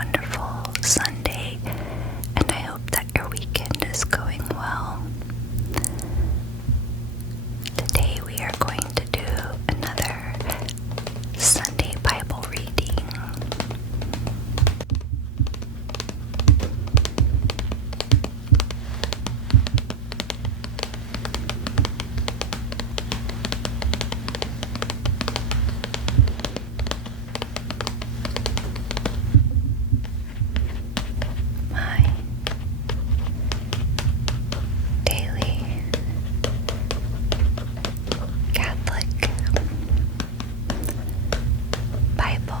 wonderful Sunday, and I hope that your weekend is going well. Today we are going to do another Sunday Bible reading. My daily Catholic Bible.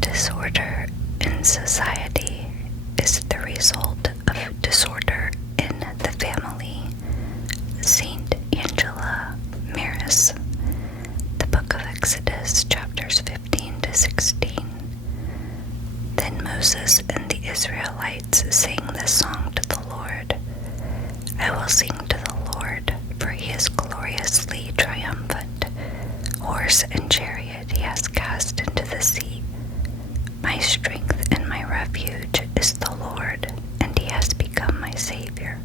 Disorder in society is the result of disorder in the family. Saint Angela Maris, the book of Exodus, chapters 15 to 16. Then Moses and the Israelites sang this song to the Lord. I will sing to the Lord, for he is gloriously triumphant. Horse and chariot he has cast into the sea. My strength and my refuge is the Lord, and he has become my Savior.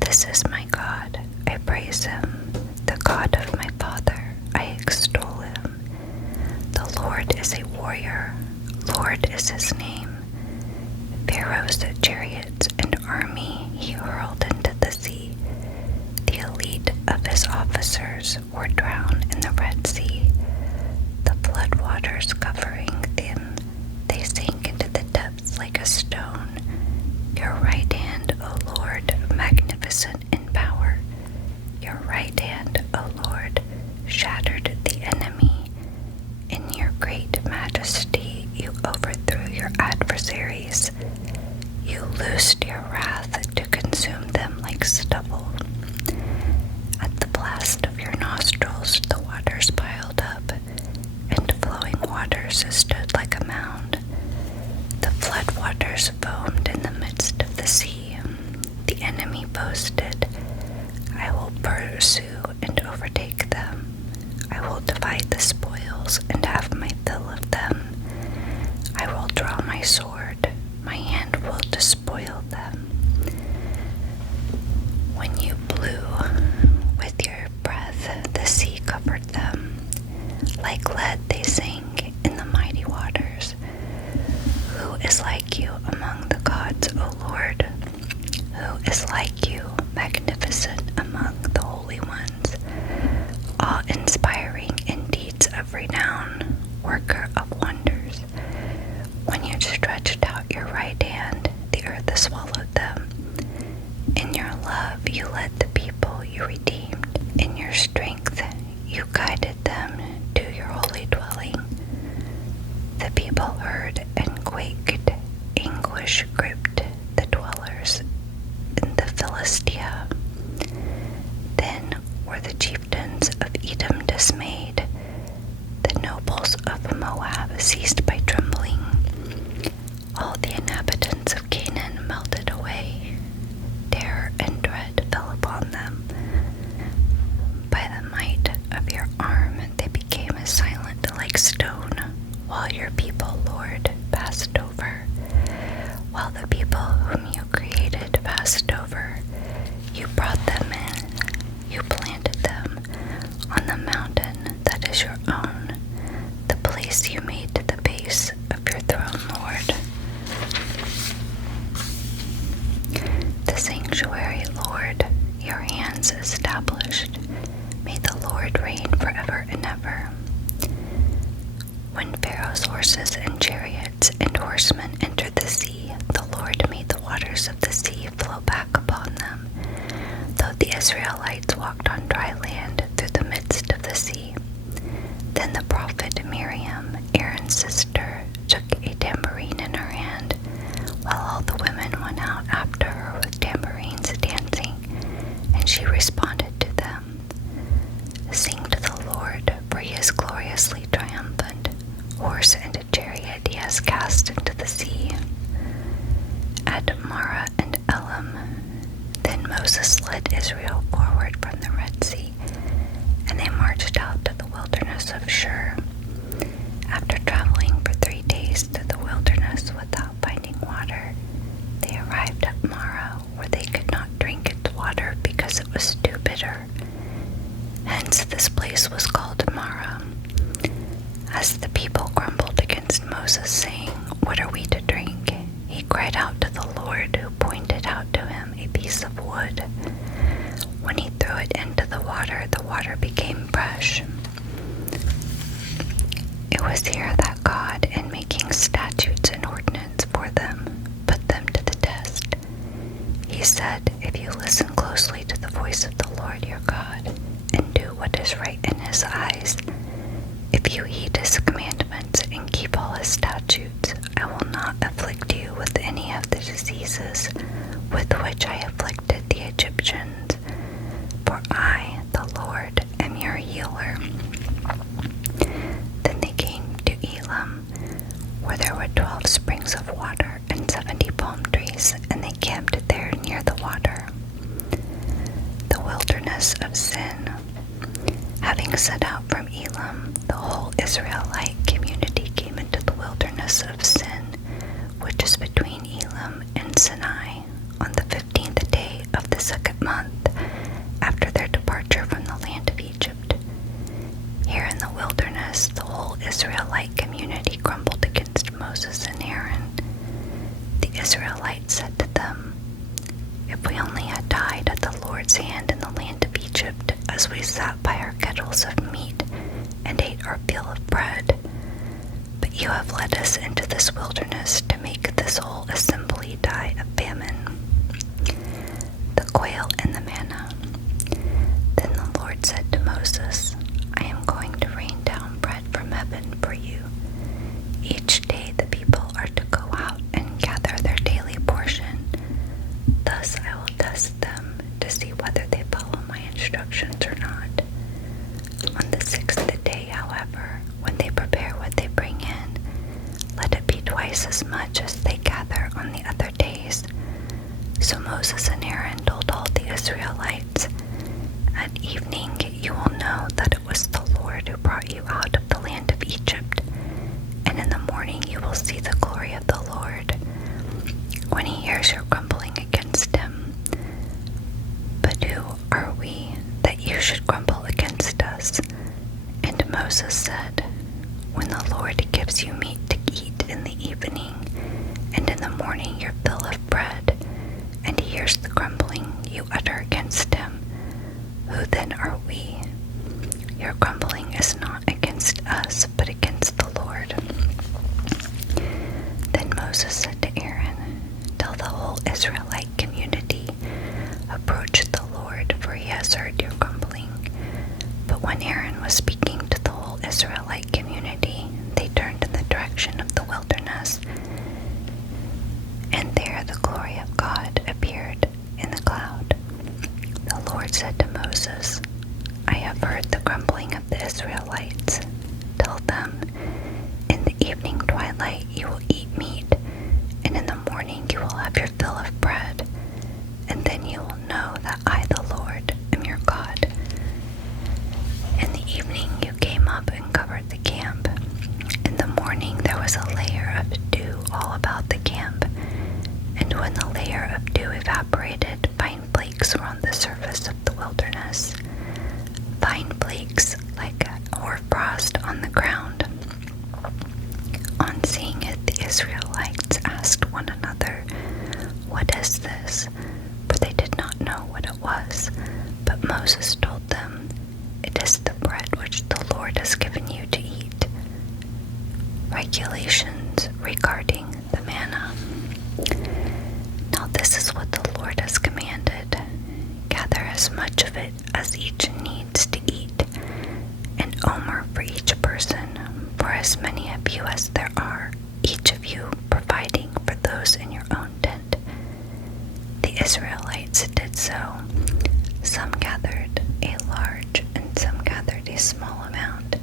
This is my God, I praise him, the God of my Father, I extol him. The Lord is a warrior, Lord is his name. Pharaoh's chariots and army he hurled into the sea. The elite of his officers were drowned in the Red Sea. The floodwaters covering them, they sank into the depths like a stone. Your right hand, O Lord, magnificent in power. Your right hand, O Lord, shattered the enemy. In your great majesty, you overthrew your adversaries. You loosed your wrath to consume them like stubble. At the blast of your nostrils, the waters piled up, and flowing waters stood like a mound. The floodwaters foamed in the midst of the sea. The enemy boasted, I will pursue and overtake them. I will divide the spoils and have my fill of them. I will draw my sword, my hand will despoil them. When you blew with your breath, the sea covered them. Like lead they sank in the mighty waters. Who is like you among the gods, O Lord? Who is like you, magnificent among the holy ones? Awe-inspiring in deeds of renown, worker of wonders. When you stretched out your right hand, the earth swallowed them. In your love you led the people you redeemed. In your strength you guided them to your holy dwelling. The people heard and quaked. Anguish gripped the dwellers in the Philistia. Then were the chieftains of Edom dismayed. The nobles of Moab ceased by trembling. All the inhabitants of Canaan melted is your own, the place you made to the base of your throne, Lord. The sanctuary, Lord, your hands established. May the Lord reign forever and ever. When Pharaoh's horses and chariots and horsemen entered the sea, the Lord made the waters of the sea flow back upon them, though the Israelites walked on dry land through the midst of the sea. Then the prophet Miriam, Aaron's sister, took a tambourine in her hand, while all the women went out after her with tambourines dancing, and she responded to them, "Sing to the Lord, for he is gloriously triumphant. Horse and a chariot he has cast into the sea." At Marah and Elam, then Moses led Israel forward from the Red Sea, and they marched out to the wilderness of Shur. After traveling for 3 days through the wilderness without finding water, they arrived at Marah, where they could not drink its water because it was too bitter. Hence this place was called Marah. As the people grumbled against Moses, saying, "What are we to drink?" he cried out to the Lord, who pointed out to him a piece of wood. When he threw it into the water became fresh. It was here that God, in making statutes and ordinance for them, put them to the test. He said, "If you listen closely to the voice of the Lord your God, and do what is right in his eyes, if you heed his commandments and keep all his statutes, I will not afflict you with any of the diseases with which I afflicted the Egyptians, for I, the Lord, am your healer." Then they came to Elam, where there were 12 springs of water and 70 palm trees, and they camped there near the water. The wilderness of Sin. Having set out from Elam, the whole Israelite community came into the wilderness of Sin, which is between Elam and Sinai, on the 15th day of the 2nd month after their departure from the land of Egypt. Here in the wilderness, the whole Israelite community grumbled against Moses and Aaron. The Israelites said to them, "If we only had died at the Lord's hand in the land of Egypt, as we sat by our kettles of meat and ate our fill of bread. But you have led us into this wilderness to make this whole assembly die of famine." The quail and the manna. Then the Lord said to Moses, "I am going to rain down bread from heaven for you. Each day the people are to go out and gather their daily portion. Thus I will test them to see whether they follow my instructions or not. On the 6th day, however, when they prepare what they bring in, let it be twice as much as they gather on the other days." So Moses and Aaron told all the Israelites, "At evening you will know that it was the Lord who brought you out of the land of Egypt, and in the morning you will see the glory of the Lord when he hears your grumbling against him. But who are we that you should grumble against us?" And Moses said, "When the Lord gives you meat to eat in the evening, and in the morning your fill of bread, and he hears the grumbling you utter against him, who then are we? Your grumbling is not against us, but against the Lord." Then Moses said to Aaron, "Tell the whole Israelite community, approach the Lord, for he has heard your grumbling." But when Aaron was speaking to the whole Israelite community, they turned in the direction of the wilderness, and there the glory of God appeared in the cloud. The Lord said to Moses, "I have heard the grumbling of the Israelites. Tell them, in the evening twilight you will eat meat, and in the morning you will have your fill of bread, and then you will know that I, the Lord, am your God." In the evening you came up and covered the camp. In the morning there was a layer of dew all about the camp, and when the layer of dew evaporated, fine flakes were on the surface of the wilderness. Fine flakes like hoarfrost regulations regarding the manna. Now this is what the Lord has commanded. Gather as much of it as each needs to eat, an omer for each person, for as many of you as there are, each of you providing for those in your own tent. The Israelites did so. Some gathered a large and some gathered a small amount.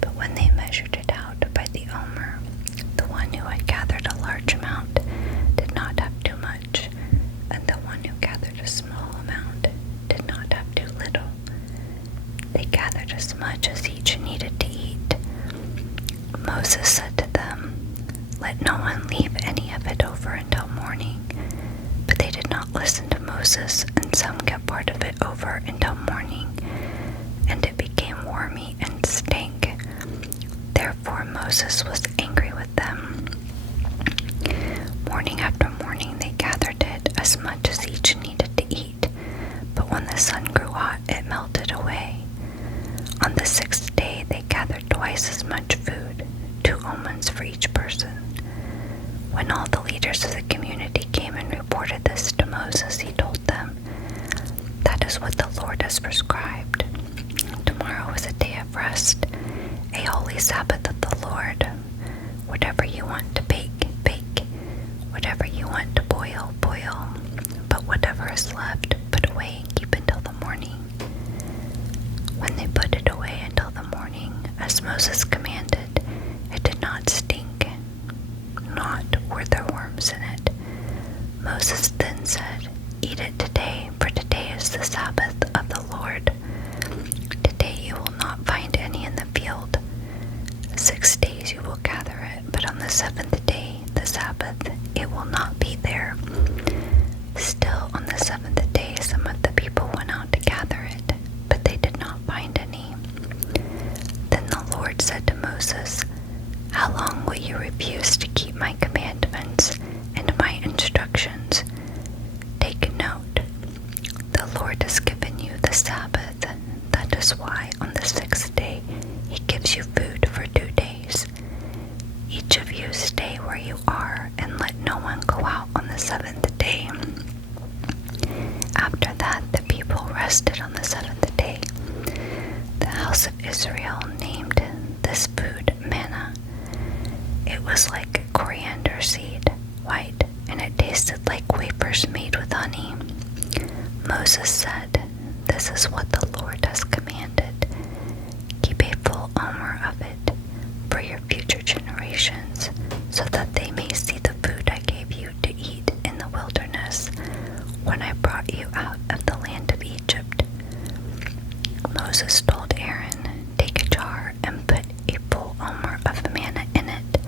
But when they measured it out by the omer, the one who had gathered a large amount did not have too much, and the one who gathered a small amount did not have too little. They gathered as much as each needed to eat. Moses said to them, "Let no one leave any of it over until morning." But they did not listen to Moses, and some kept part of it over until morning, and it became wormy and stank. Therefore Moses was angry with them. Morning after morning they gathered it as much as each needed to eat, but when the sun grew hot, it melted away. On the 6th day they gathered twice as much food, 2 omens for each person. When all the leaders of the community came and reported this to Moses, he told them, "That is what the Lord has prescribed. Tomorrow is a day of rest, a holy Sabbath of the Lord. Whatever you want to bake, bake. Whatever you want to boil, boil. But whatever is left, put away and keep until the morning." When they put it away until the morning, as Moses commanded, it did not stink, not were there worms in it. Moses then said, "Eat it today, for today is the Sabbath of the Lord. Today you will not find any in the field. 6 days you will gather it, but on the 7th day, the Sabbath, it will not be there." Still on the 7th day some of the people went out to gather it, but they did not find any. Then the Lord said to Moses, "How long will you refuse to keep my commandments and my instructions? Take note. The Lord has given you the Sabbath. That is why on the 6th day he gives you food for 2 days. Each of you stay where you are and let no one go out on the 7th day." After that, the people rested on the 7th day. The house of Israel named this food manna. It was like coriander seed, white, and it tasted like wafers made with honey. Moses said, "This is what the Lord has commanded. Keep a full omer of it for your future generations, so that they may see the food I gave you to eat in the wilderness when I brought you out of the land of Egypt." Moses told Aaron, "Take a jar and put a full omer of manna in it.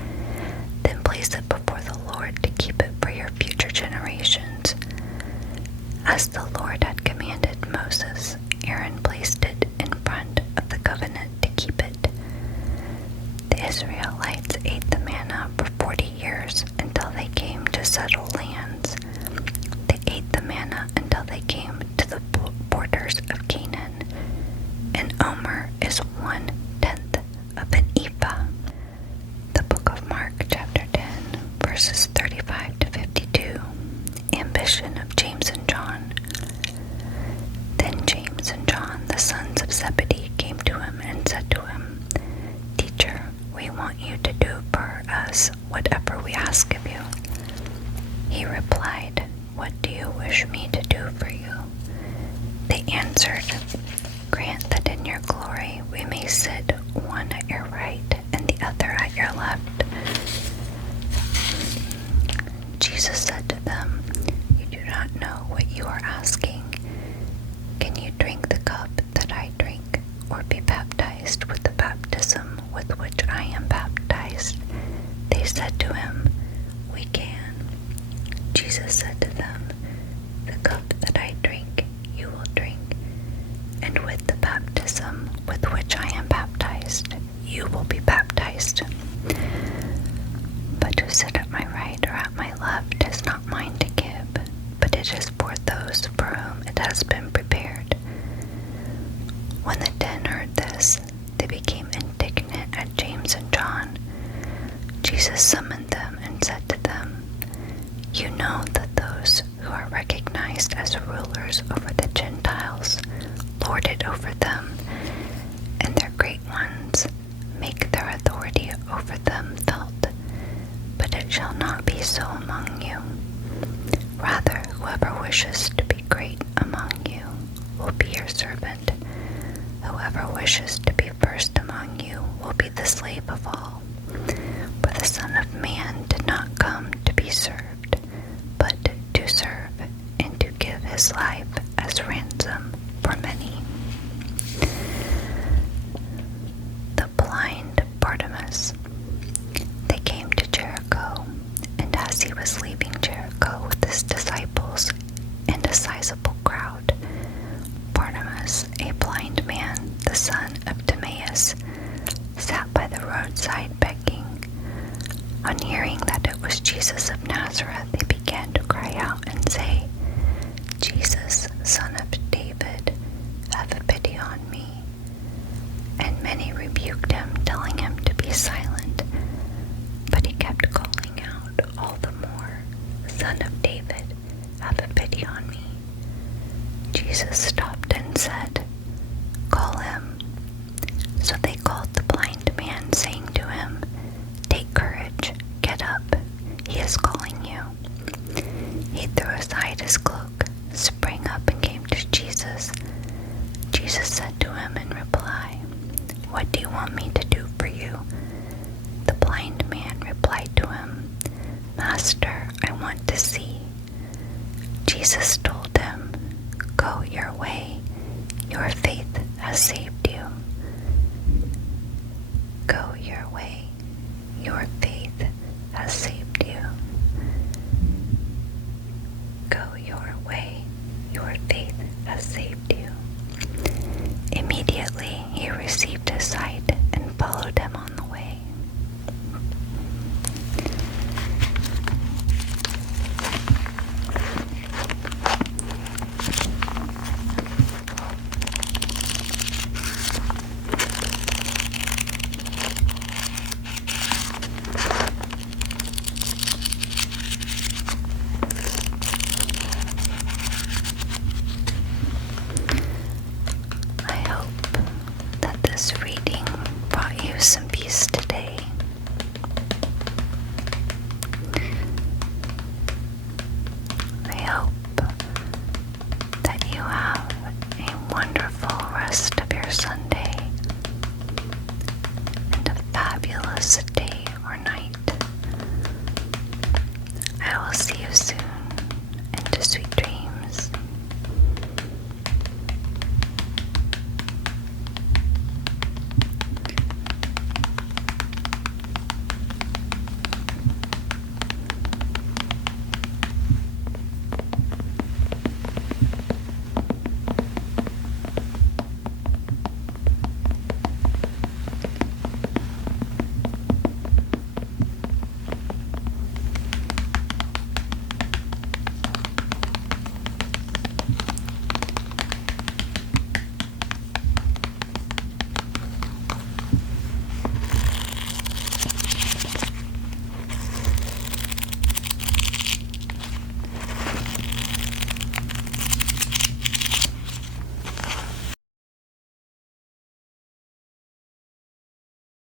Then place it before the Lord to keep it for your future generations." As the Lord had commanded Moses, Aaron placed it in front of the covenant to keep it. The Israelites ate the manna for 40 years until they came to settle lands. They ate the manna until they came to the borders of Canaan. An omer is 1/10 of an ephah. The book of Mark, chapter 10, verses 35 to 52. Ambition of James and John. Then James and John, the sons of Zebedee, came to him and said to him, "Teacher, we want you to do for us whatever we ask of you." He replied, "What do you wish me to do for you?" They answered, "Grant that in your glory we may sit, one at your right and the other at your left." Jesus said to them, "You do not know what you are asking. Can you drink the cup that I drink, or be baptized with the baptism with which I am baptized?" They said to him, "We can." Jesus said to them, "The cup that I drink, you will drink, and with the baptism with which I am baptized, you will be baptized. But to sit at my right or at my left is not mine to give, but it is for those for whom it has been prepared." When the 10 heard this, they became indignant at James and John. Jesus summoned them and said to them, "You know that those who are recognized as rulers over the Gentiles lord it over them, and their great ones make their authority over them felt. But it shall not be so among you. Rather, whoever wishes to be great among you will be your servant. Whoever wishes to be first among you will be the slave of all. For the Son of Man did not come to be served, but to serve and to give his life as ransom for many." The blind Bartimaeus. They came to Jericho, and as he was leaving Jericho with his disciples and a sizable crowd, Bartimaeus, a blind man, the son of Timaeus, sat by the roadside begging. On hearing that it was Jesus of Nazareth, they began to cry out and say, "Jesus, Son of David, have pity on me." And many rebuked him, telling him to be silent. But he kept calling out all the more, "Son of David, have pity on me." Jesus stopped and said, "Call him." So they called the blind man, saying to him, "Take courage, get up, he is calling you." He threw aside his cloak, sprang up, and came to Jesus. Jesus said to him in reply, "What do you want me to do for you?" The blind man replied to him, "Master, I want to see." Jesus told him, "Go your way, your faith has saved you." Go your way, your faith has saved you. Go your way, your faith has saved you. Immediately he received his sight and followed him on the way. I hope that this reading brought you some peace today. I hope that you have a wonderful rest of your Sunday and a fabulous day